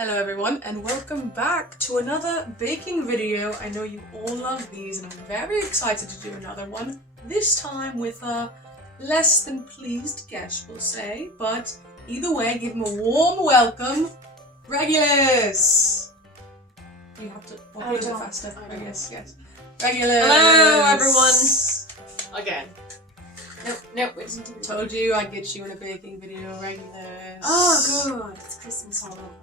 Hello everyone and welcome back to another baking video. I know you all love these and I'm very excited to do another one. This time with a less than pleased guest, we'll say, but either way, give him a warm welcome, Regulus! You have to walk a little faster. Oh, yes. Regulus! Hello everyone! Again. Nope, it isn't even. Told you I'd get you in a baking video, Regulus. Oh good, it's Christmas all over again.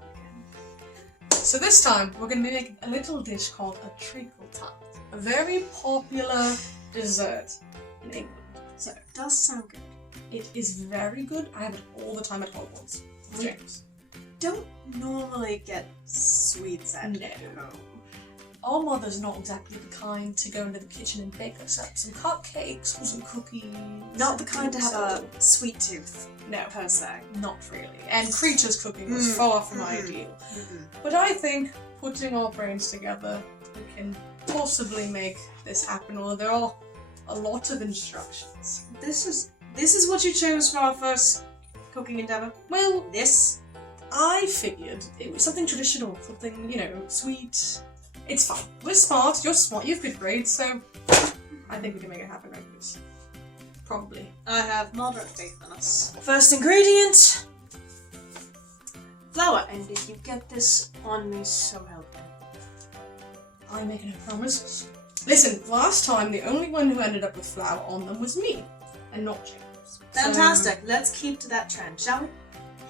So this time we're going to be making a little dish called a Treacle Tart. A very popular dessert in England. So It does sound good. it is very good. I have it all the time at Hogwarts. James. Don't normally get sweets at No. home. Our mother's not exactly the kind to go into the kitchen and bake us up some cupcakes or some cookies. Not the kind to have So- a sweet tooth, No, per se. not really. And Creature's cooking was far from ideal. But I think putting our brains together, we can possibly make this happen. Although there are a lot of instructions. This is what you chose for our first cooking endeavour? Well, This? I figured it was something traditional, something, you know, sweet. It's fine. We're smart, you're smart, you have good grades, so I think we can make it happen like this. Probably. I have moderate faith in us. First ingredient, flour. And if you get this on me, so help me. I'm making no promises. Listen, last time the only one who ended up with flour on them was me, and not James. Fantastic. Let's keep to that trend, shall we?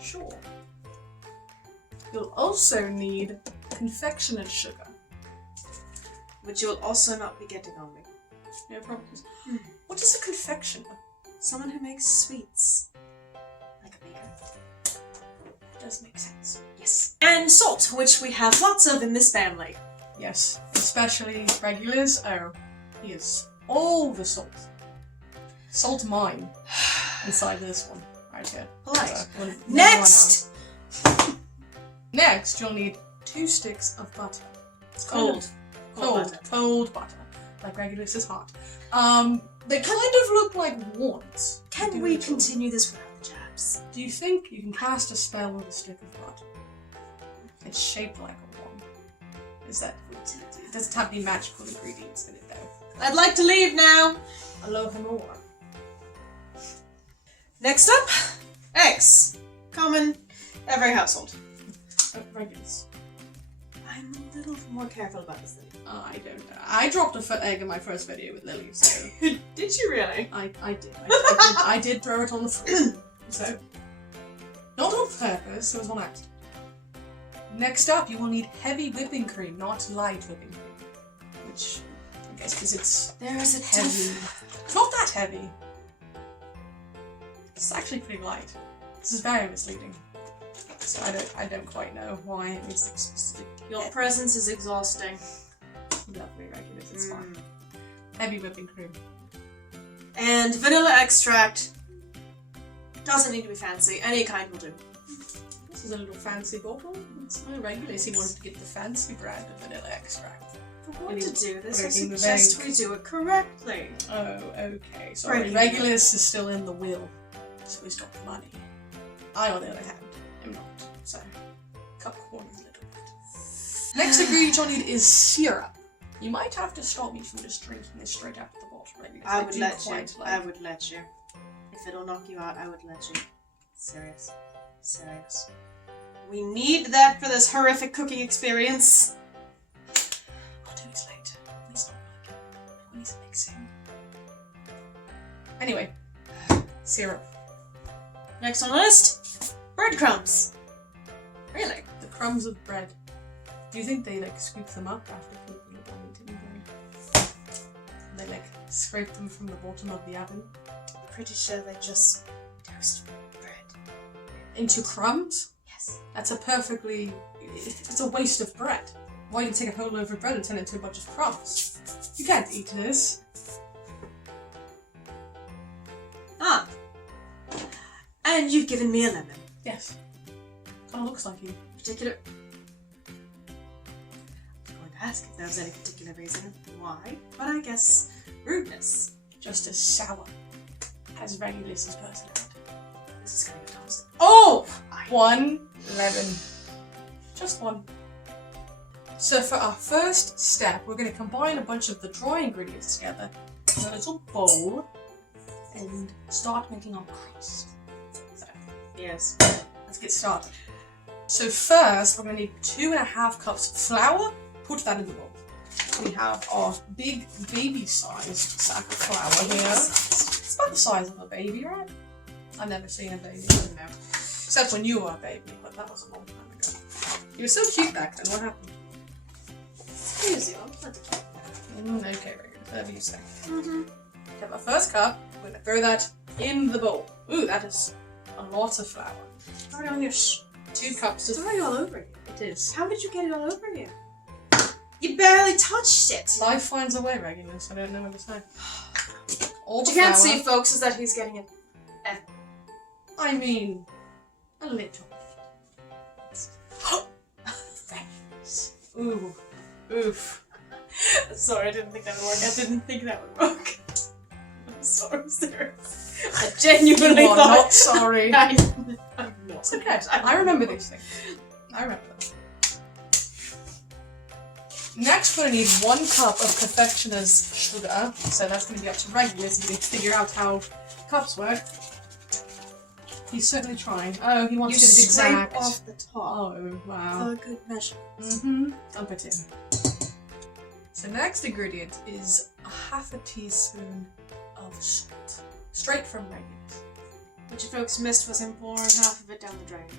So, sure. You'll also need confectioner's sugar. Which you will also not be getting on me. No problems. What is a confectioner? Someone who makes sweets. Like a baker. Does make sense. Yes. And salt, which we have lots of in this family. Yes, especially Regulus. Oh, he is all the salt. Salt mine inside this one, right here. Polite. We'll Next! Next, you'll need 2 sticks of butter. It's Cold butter. Like Regulus's heart. They kind of look like wands. Can we continue this without the jabs? Do you think you can cast a spell with a stick of butter? It's shaped like a wand. Is that... It doesn't have any magical ingredients in it though. I'd like to leave now. Aloha more. Next up, eggs. Common, every household. Regulus. I'm a little more careful about this than you. I don't know. I dropped a egg in my first video with Lily, so... Did you really? I did. I did throw it on the floor. So... Not on purpose, it was on accident. Next up, you will need heavy whipping cream, not light whipping cream. Which, I guess, because it's There is a heavy. It's not that heavy. It's actually pretty light. This is very misleading. So I don't quite know why it needs a specific... Your presence is exhausting. Lovely Regulus, it's fine. Heavy whipping cream. And vanilla extract. Doesn't need to be fancy. Any kind will do. This is a little fancy bottle. It's not Regulus. He wanted to get the fancy brand of vanilla extract. I want to do this. I Put it in the suggest bank. we do it correctly. Oh, okay. Sorry. Right. Regulus is still in the will, so he's got the money. I, on the other hand, am not. So, cut corners a little bit. Next ingredient you'll need is syrup. You might have to stop me from just drinking this straight out of the bottle, Regulus. I would do let you. quite like- I would let you. If it'll knock you out, I would let you. Serious. We need that for this horrific cooking experience. I'll do it later. It's not working. When he's mixing. Anyway, syrup. Next on the list, breadcrumbs. Really? The crumbs of bread. Do you think they like scoop them up after people are done eating bread? And they like scrape them from the bottom of the oven Pretty sure they just toast bread. into crumbs? Yes. That's a perfectly... It's a waste of bread. Why do you take a whole loaf of bread and turn it into a bunch of crumbs? You can't eat this. Ah. And you've given me a lemon. Yes. Kinda looks like you. Particular... I was going to ask if there was any particular reason why, but I guess rudeness. Just as sour as Regulus's personality. This is going to be toast. Oh! 1 lemon. Just one. So for our first step, we're going to combine a bunch of the dry ingredients together in a little bowl and start making our crust. So, Yes. let's get started. So first, we're going to need 2.5 cups of flour. Put that in the bowl. We have our big baby-sized sack of flour here. It's about the size of a baby, right? I've never seen a baby. No. Except when you were a baby, but that was a long time ago. You were so cute back then. What happened? Excuse you, I'm plenty cute. Okay, Regulus. Whatever you say. Have our first cup. We're going to throw that in the bowl. Ooh, that is a lot of flour. Already on your 2 cups It's of... already all over you. It is. How did you get it all over you? You barely touched it. Life finds a way, Regulus. I don't know what to say. All the What you can't flour. see, folks, is that he's getting it. I mean, a little. Ooh. Oof. Sorry, I didn't think that would work. I didn't think that would work. I'm sorry, Sirius. I genuinely You are thought. not sorry. I'm not. It's okay. I remember these things. I remember them. Next, we're going to need 1 cup of confectioner's sugar. So that's going to be up to Regulus. You need to figure out how cups work. He's certainly trying. Oh, he wants You it scrape exact. off the top Oh, wow. for a good measure. Dump it in. So next ingredient is a 1/2 teaspoon of salt. Straight from Regulus. What you folks missed was him pouring half of it down the drain.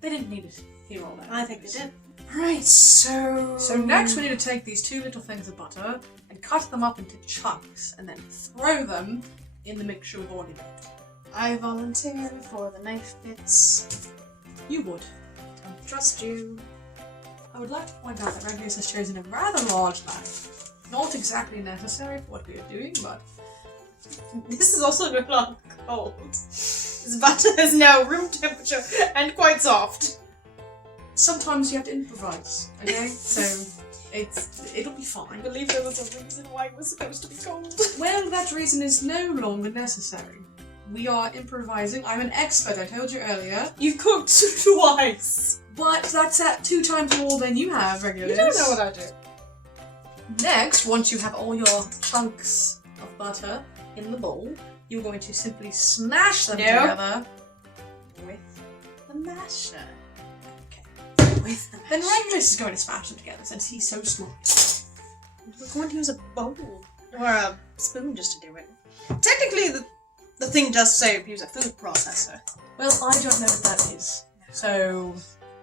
They didn't need it. Hear all that. I think they did. Right, so... So next we need to take these 2 little things of butter and cut them up into chunks and then throw them in the mixture we've already made. I volunteer before the knife bits. You would. I trust you. I would like to point out that Regulus has chosen a rather large knife. Not exactly necessary for what we are doing, but... This is also no longer cold. This butter is now room temperature and quite soft. Sometimes you have to improvise, okay? So, it'll be I fine. believe there was a reason why it was supposed to be cold. Well, that reason is no longer necessary. We are improvising. I'm an expert, I told you earlier. You've cooked twice. But that's at 2 times more than you have, Regulus. You don't know what I do. Next, once you have all your chunks of butter in the bowl, you're going to simply smash them together with the masher. Okay. With the Then Regulus is going to smash them together since he's so smart. We're going to use a bowl or a spoon just to do it. Technically, the thing does say use a food processor. Well, I don't know what that is. So,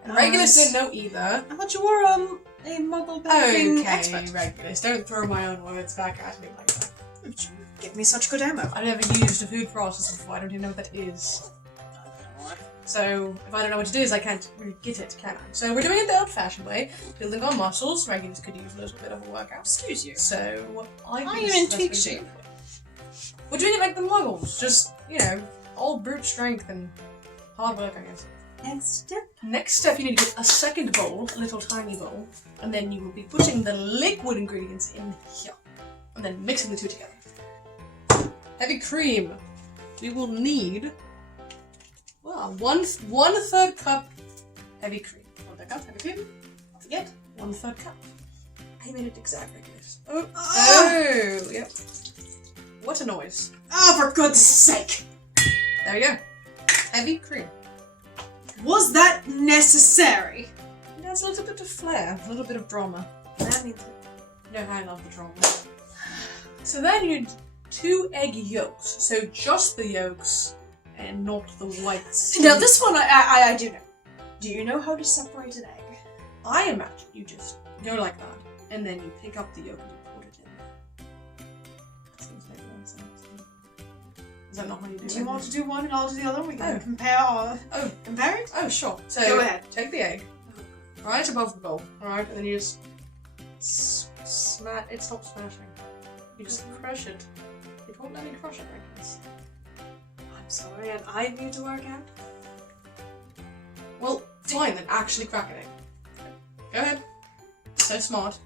Regulus didn't know either. I thought you were a muggle baking expert. Okay, Regulus, don't throw my own words back at me like that. You give me such good ammo. I never used a food processor before. I don't even know what that is. So, if I don't know what it is, I can't really get it, can I? So, we're doing it the old-fashioned way, building our muscles. Regulus could use a little bit of a workout. Excuse you. So, I Are think you this in is the peak best way to shape? do it. We're doing it like the muggles. Just, you know, all brute strength and hard work, I guess. Next step. Next step, you need to get a second bowl, a little tiny bowl, and then you will be putting the liquid ingredients in here, and then mixing the 2 together. Heavy cream. We will need, well, 1/3 cup heavy cream. 1/3 cup heavy cream. Don't forget, 1/3 cup. I made it exact, Regulus. Oh, yep. What a noise. Oh, for goodness sake! There we go. Heavy cream. Was that necessary? It adds a little bit of flair, a little bit of drama. That means You know how I love the drama. So then you need 2 egg yolks. So just the yolks and not the whites. Now this one I do know. Do you know how to separate an egg? I imagine you just go like that, and then you pick up the yolk and you put it in. That seems like no sense. Is that not how you do it? Do you want to do one and I'll do the other? We can Oh. compare it? Oh, sure. So Go ahead. Take the egg right above the bowl, alright, and then you just smash. It's not smashing. You just crush it. It won't let me crush it like this. I'm sorry, and I need to work out. Well, fine then. Actually crack an egg. Go ahead. So smart.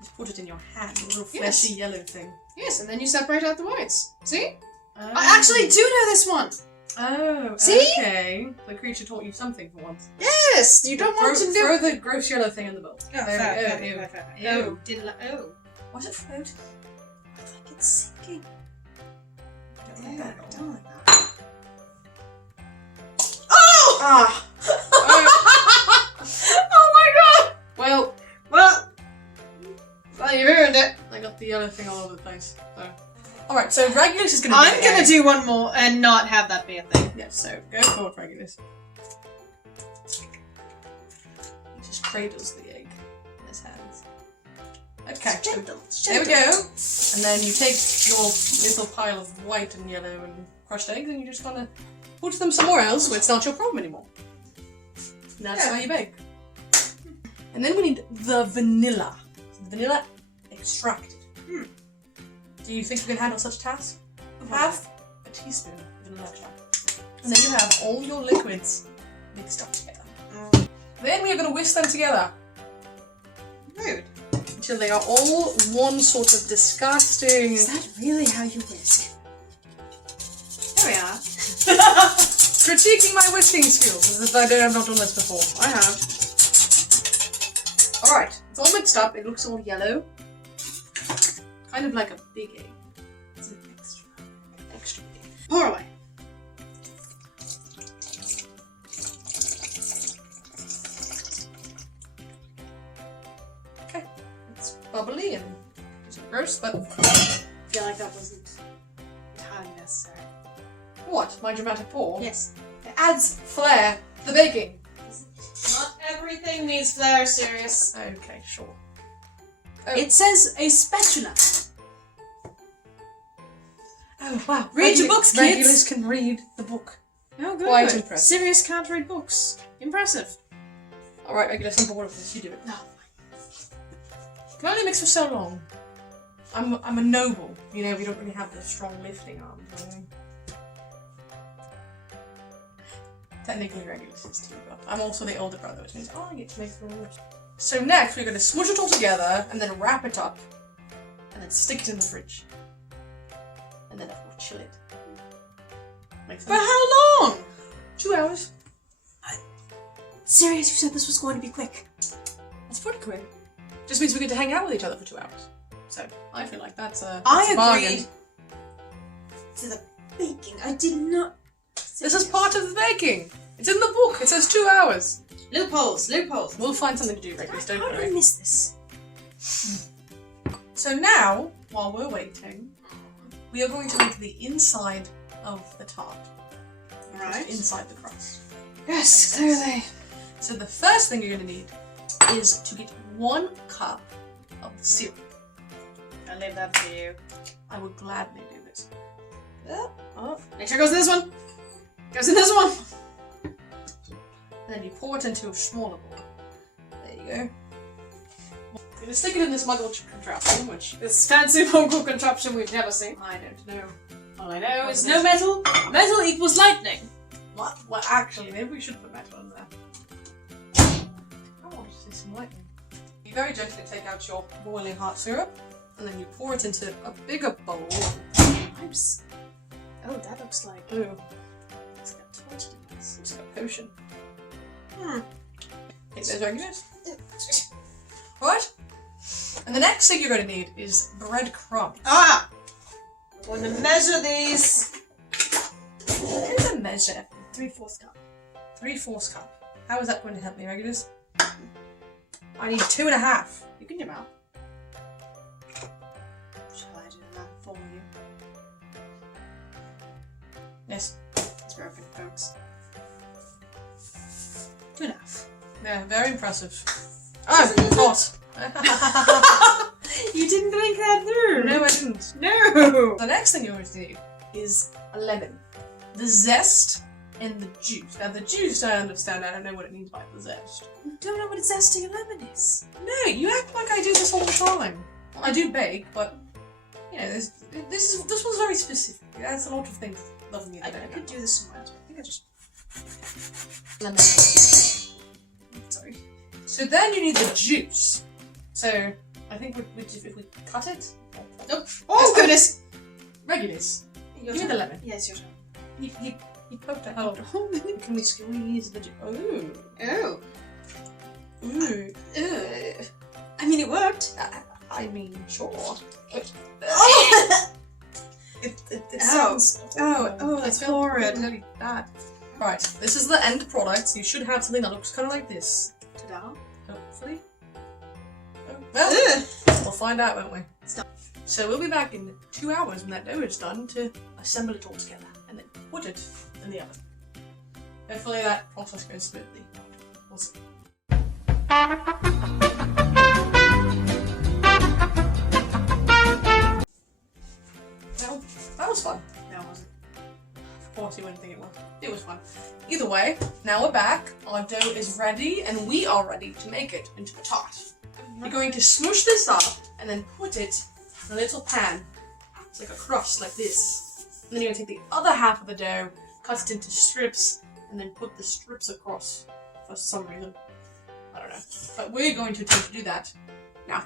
Just put it in your hand, a little fleshy yellow thing. Yes, and then you separate out the whites. See? I actually do know this one! Oh, See? okay. The creature taught you something for once. Yes! You don't want to do... Throw the gross yellow thing in the bowl. Oh, There we go. fair. Ew. Oh, didn't like... Oh. Was it floating? I think it's sinking. Don't like that at all. Don't like that. Oh! Ah! Oh my god! Well, you ruined it. I got the yellow thing all over the place. So. Alright, so Regulus is gonna be I'm gonna do one more and not have that be a thing. Yeah, so go forward, Regulus. He just cradles the egg in his hands. Okay, so there we go. And then you take your little pile of white and yellow and crushed eggs and you just kind of put them somewhere else where it's not your problem anymore. And that's how you bake. And then we need the vanilla. Vanilla extracted. Do you think you can handle such a task? Half a teaspoon of vanilla extract. And then you have all your liquids mixed up together. Then we are going to whisk them together. Rude. Until they are all one sort of disgusting... Is that really how you whisk? There we are. Critiquing my whisking skills, as if I have not done this before. I have. Alright, it's all mixed up, it looks all yellow. Kind of like a big egg. It's an extra big. Pour away. Okay, it's bubbly and it's gross, but... I feel like that wasn't entirely necessary. What? My dramatic pour? Yes. It adds flair to the baking. Not everything needs flair, Sirius. Okay, sure. It says a spatula. Oh, wow. Read your books, kids. Regulus can read the book. Oh, good. Quite impressive. Sirius can't read books. Impressive. Alright, Regulus, I'm bored of this. You do it. No. You can only mix for so long. I'm a noble. You know, we don't really have the strong lifting arms. Technically, Regulus is too, but I'm also the older brother, which means I get to make the rules. So next, we're going to smush it all together, and then wrap it up, and then stick it in the fridge. And then we'll chill it. Makes For sense? how long? 2 hours. Sirius, you said this was going to be quick. That's pretty quick. Just means we get to hang out with each other for 2 hours. So, I feel like that's a bargain. agreed to the baking. I did not... This is part of the baking. It's in the book. It says 2 hours. Loopholes. We'll find something to do, Regulus, don't How did I worry. miss this? So now, while we're waiting, we are going to make the inside of the tart. Right. Inside the crust. Yes, clearly. So the first thing you're going to need is to get 1 cup of syrup. I'll leave that for you. I would gladly do this. Make sure it goes in this one. Goes in this one. Then you pour it into a smaller bowl. There you go. You're going to stick it in this muggle contraption, which This fancy vocal contraption we've never seen. I don't know. All I know What is is no it? metal. Metal equals lightning. What? Well, actually, maybe we should put metal in there. I want to see some lightning. You very gently take out your boiling hot syrup, and then you pour it into a bigger bowl. Oops. Oh, that looks like... Ooh, It's got torch in this. it's like a potion. Hmm. Take those Regulus. Right? And the next thing you're going to need is breadcrumbs. Ah! I'm going to measure these. What is a measure? 3/4 cup. 3/4 cup. How is that going to help me, Regulus? I need 2.5. You can do math. Shall I do the math for you? Yes. It's broken, folks. 2.5. Yeah, very impressive. Oh, hot. You didn't think that through. No, I didn't. No. The next thing you're going to need is a lemon. The zest and the juice. Now the juice I understand, I don't know what it means by the zest. You don't know what zesting a lemon is. No, you act like I do this all the time. I do bake, but you know, this one's very specific. It has a lot of things loving me. I could do this somewhere else, but I think I just... Lemon. Sorry. So then you need the juice. So I think if we cut it. Nope. Oh, goodness! Regulus. Your Give me turn. the lemon. Yes, your turn. You You poked it out. Can we squeeze the... Ooh. Oh. Ooh. I mean, it worked. I mean, sure. Oh! It Ow. sounds... That's horrid. Really bad. Right, this is the end product. So you should have something that looks kind of like this. Ta-da. Hopefully. Oh, well, we'll find out, won't we? Stop. So we'll be back in 2 hours when that dough is done to assemble it all together and then put it in the oven. Hopefully that process goes smoothly. We'll see. Well, that was fun. No, it wasn't. Of course you wouldn't think it was. It was fun. Either way, now we're back, our dough is ready, and we are ready to make it into a tart. You're going to smoosh this up, and then put it in a little pan. It's like a crust, like this. And then you're going to take the other half of the dough, cut it into strips, and then put the strips across for some reason. I don't know. But we're going to attempt to do that now.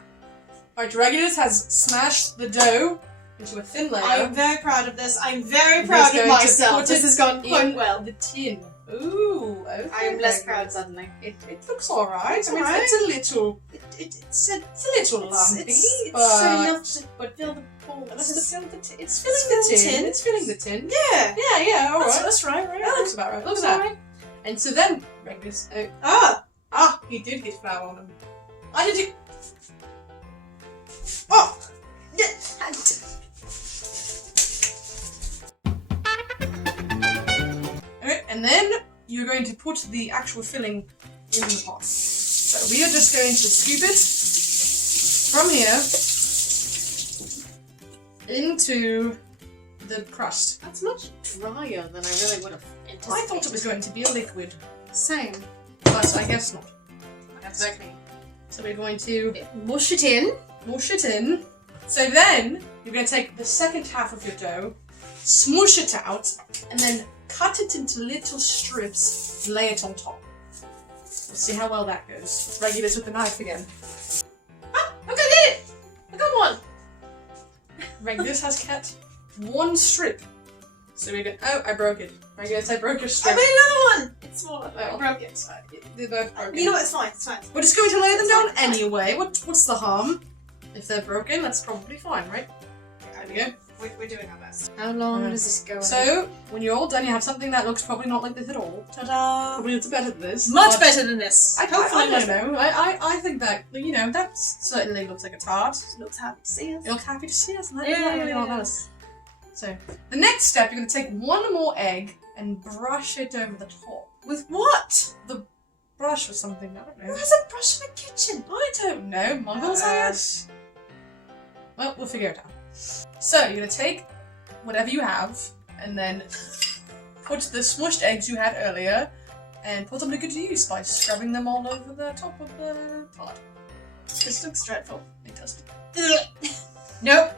Alright, Regulus has smashed the dough into a thin layer. I'm very proud of this. I'm very proud of myself. This has gone quite well. The tin. Ooh, okay. I am less proud suddenly. It looks alright. It's I mean, alright. it's a little, It's a little lumpy, it's but enough to fill the bowl. it's filling the tin. It's filling It's filling the tin. Yeah. Yeah, alright. That's right. That looks about right. Looks That's about right. And so then, Regulus, he did get flour on him. I did it. Oh! Yeah. Okay, and then you're going to put the actual filling in the pot. So we are just going to scoop it from here into the crust. That's much drier than I really would have anticipated. I thought it was going to be a liquid, Same. but I guess not. Exactly. So we're going to Mush it in. mush it in. So then you're going to take the second half of your dough, smush it out, and then cut it into little strips, lay it on top. We'll see how well that goes. Regulus with the knife again. Ah, look, I did it! I got one! Regulus has kept one strip. So we're going I broke it. Regulus, I broke your I strip. made another one! It's smaller. Well, I broke it. They're both broken. You know what? It's fine. It's fine. We're just going to lay them It's down fine. anyway. What's the harm? If they're broken, that's probably fine, right? There we go. We're doing our best. How long Yeah. does this go? So, when you're all done, you have something that looks probably not like this at all. Ta-da! Probably looks better than this. Much but better than this. I Hopefully don't know. I think that, you know, that certainly looks like a tart. Looks happy to see us. It looks happy to see us, and that Yeah, is not really yeah, what yeah. matters. So, the next step, you're going to take one more egg and brush it over the top. With what? Brush or something, I don't Who know. has a brush in the kitchen? I don't know. Muggles have. Well, we'll figure it out. So, you're going to take whatever you have, and then put the smushed eggs you had earlier, and put them to good use by scrubbing them all over the top of the tart. This looks dreadful. It does. Nope.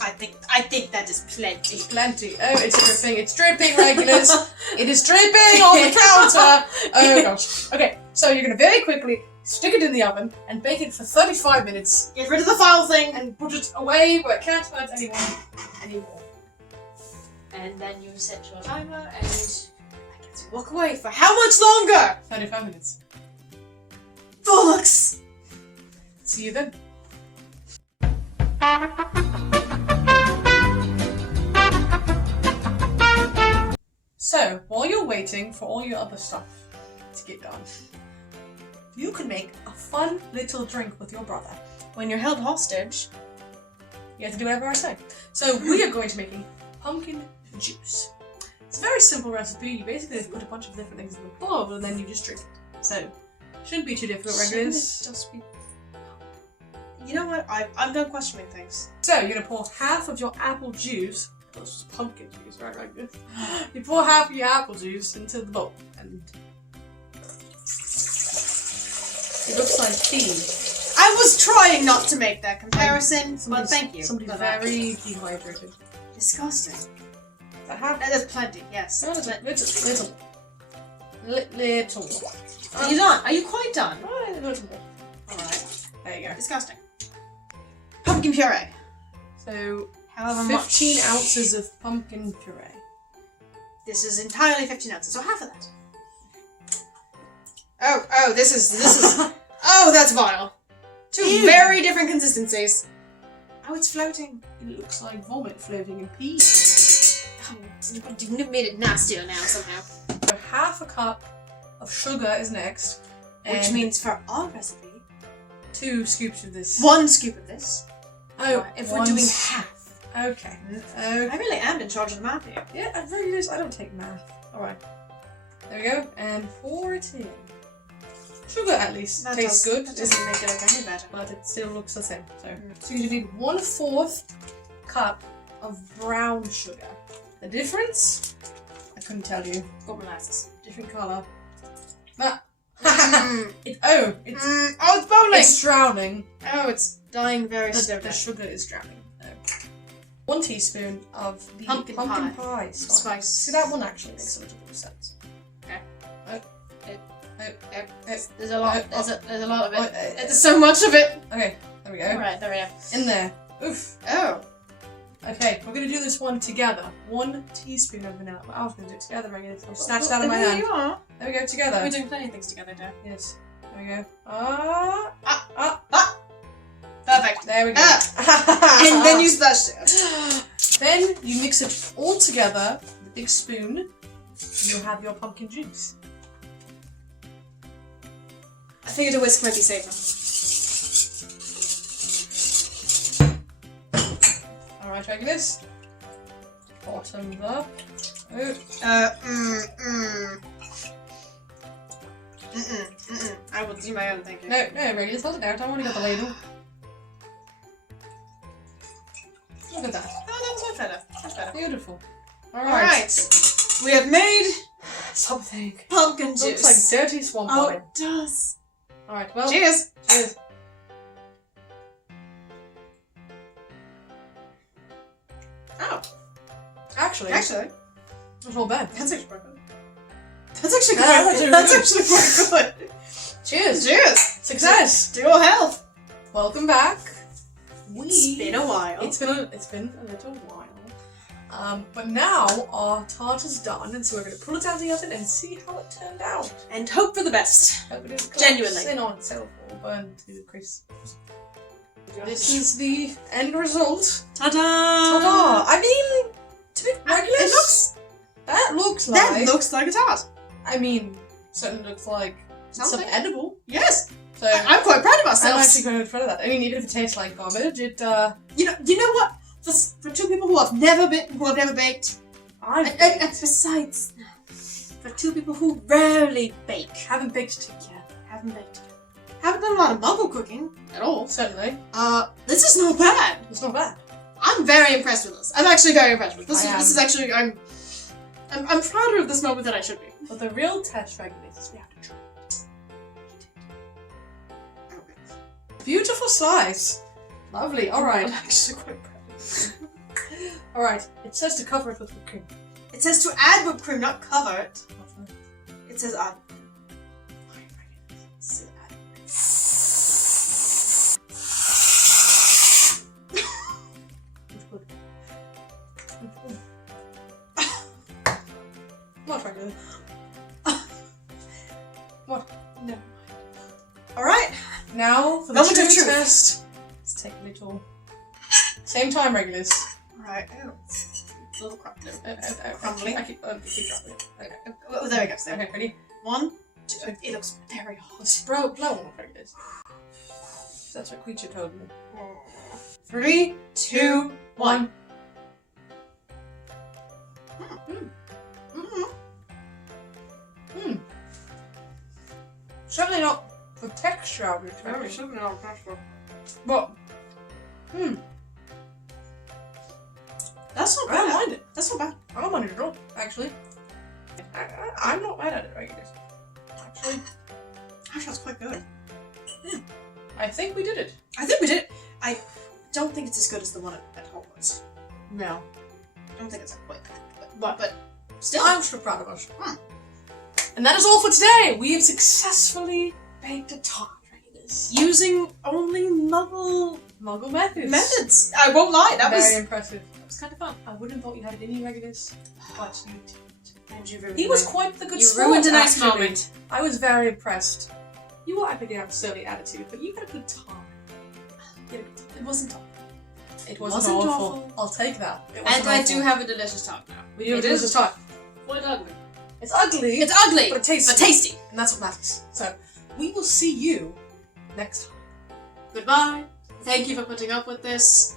I think that is plenty. It's plenty. Oh, it's dripping. It's dripping, Regulus. It is dripping on the counter. Oh gosh. Okay, so you're going to very quickly stick it in the oven and bake it for 35 minutes Get rid of the foul thing. and put it away where it can't hurt anyone anymore. And then you set your timer and I get to walk away for how much longer? 35 minutes. Bollocks! See you then. So, while you're waiting for all your other stuff to get done, you can make a fun little drink with your brother. When you're held hostage, You have to do whatever I say. So we are going to make pumpkin juice. It's a very simple recipe. You basically just put a bunch of different things in the bowl and then you just drink it. So, shouldn't be too difficult, Regulus. just be... You know what? I'm done questioning things. So, you're going to pour half of your apple juice. That's just pumpkin juice, right, Regulus? You pour half of your apple juice into the bowl. And it looks like tea. I was trying not to make that comparison, but thank you. Somebody's for that. very dehydrated. Disgusting. I have There's plenty, yes. little. Are you done? Are you quite done? A little more. Alright. There you go. Disgusting. Pumpkin puree. So, However 15 much. ounces of pumpkin puree. This is entirely 15 ounces, so half of that. Oh, this is... Oh, that's vile. Two very different consistencies. Oh, it's floating. It looks like vomit floating in pee. Oh, you've made it nastier now somehow. So half a cup of sugar is next. Which means for our recipe, 2 scoops of this. 1 scoop of this. Oh, if we're doing half. Okay. I really am in charge of the math here. Yeah, I really is. I don't take math. Alright. There we go. And pour it in. Sugar at least tastes good. That doesn't make it look any better. But it still looks the same. So you need 1/4 cup of brown sugar. The difference? I couldn't tell you. Got molasses. Different colour. Ah. It's boiling! It's drowning. Oh, it's dying very slowly. The sugar is drowning. 1 teaspoon of the pumpkin pie spice. See, that one actually makes a little bit of sense. There's a lot. There's a lot of it. There's so much of it. Okay, there we go. Alright, there we go. In there. Oof. Oh. Okay, we're gonna do this one together. 1 teaspoon of vanilla. I was gonna do it together, Megan. I'll snatch that out of my hand. There you are. There we go, together. We're doing plenty of things together, Dad. Yes. There we go. Perfect. There we go. And then you splash it. Then you mix it all together with a big spoon. And you'll have your pumpkin juice. I figured a whisk might be safer. Alright, Regulus. Bottoms up. Oh. I will do my own, thank you. No, Regulus, hold it down. I want to get the ladle. Look at that. Oh, that was much better. Much better. Beautiful. Alright. We have made something. Pumpkin juice. Looks like dirty swamp Oh, water. it does. Alright, well. Cheers. Cheers. Oh. Actually. That's not bad. actually quite good. That's actually quite good. Cheers. Cheers. Success. To your health. Welcome back. It's been a while. It's been a little while. But now our tart is done, and so we're going to pull it out of the oven and see how it turned out. And hope for the best. Hope it didn't Genuinely. Sin on itself or burn to crisp. This is the end result. Ta-da! Ta-da! I mean, to be Regulus, that looks like a tart. I mean, certainly looks like something edible. Yes. So I'm quite proud of ourselves. I'm actually quite proud of that. I mean, even if it tastes like garbage, it You know what? For 2 people who have never baked, and besides, for 2 people who rarely bake, haven't baked together. Haven't done a lot of muggle cooking at all. Certainly. This is not bad. It's not bad. I'm very impressed with this. I'm actually very impressed with this. I am. This is actually I'm prouder of this moment than I should be. But the real test, Regulus, is we have to try it. Okay. Beautiful slice. Lovely. All right. I'm actually quite proud. All right. It says to cover it with whipped cream. It says to add whipped cream, not cover it. It says add. What, Regulus? What? No. Alright. Now for the Moment of true truth. test. Let's take a little. Same time, Regulus. Alright. Oh. It's a little crumbly. Crumbly. I keep dropping it. Okay. Oh, there we go. There. Okay, ready? 1, 2. It looks very hot. Blow on it, Regulus. That's what Creature told me. 3, 2, 1. Certainly not the texture of it. Certainly not texture. But, That's not I don't bad. mind it. That's not bad. I don't mind it at all, actually. I'm not mad at it, Regulus. Actually, That's quite good. I think we did it. I think we did it. I don't think it's as good as the one at Hogwarts. No. I don't think it's quite that good. But still. I'm still proud of us. And that is all for today. We have successfully baked a tart, Regulus. Using only Muggle methods. I won't lie. That Very was impressive. It was kind of fun. I wouldn't have thought you had it in you, Regulus, but you did. And you ruined He was my- quite the good You sport, ruined a nice actually. moment. I was very impressed. You were actually have a silly attitude, but you had a good time. You had a good time. It wasn't awful. It wasn't Wasn't awful. awful. I'll take that. It And wasn't I awful. do have a delicious tart now. We do It this is time. quite ugly. It's ugly. It's ugly, but tasty. but tasty. And that's what matters. So, we will see you next time. Goodbye. Thank you for putting up with this.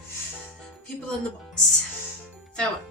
People in the box. Farewell.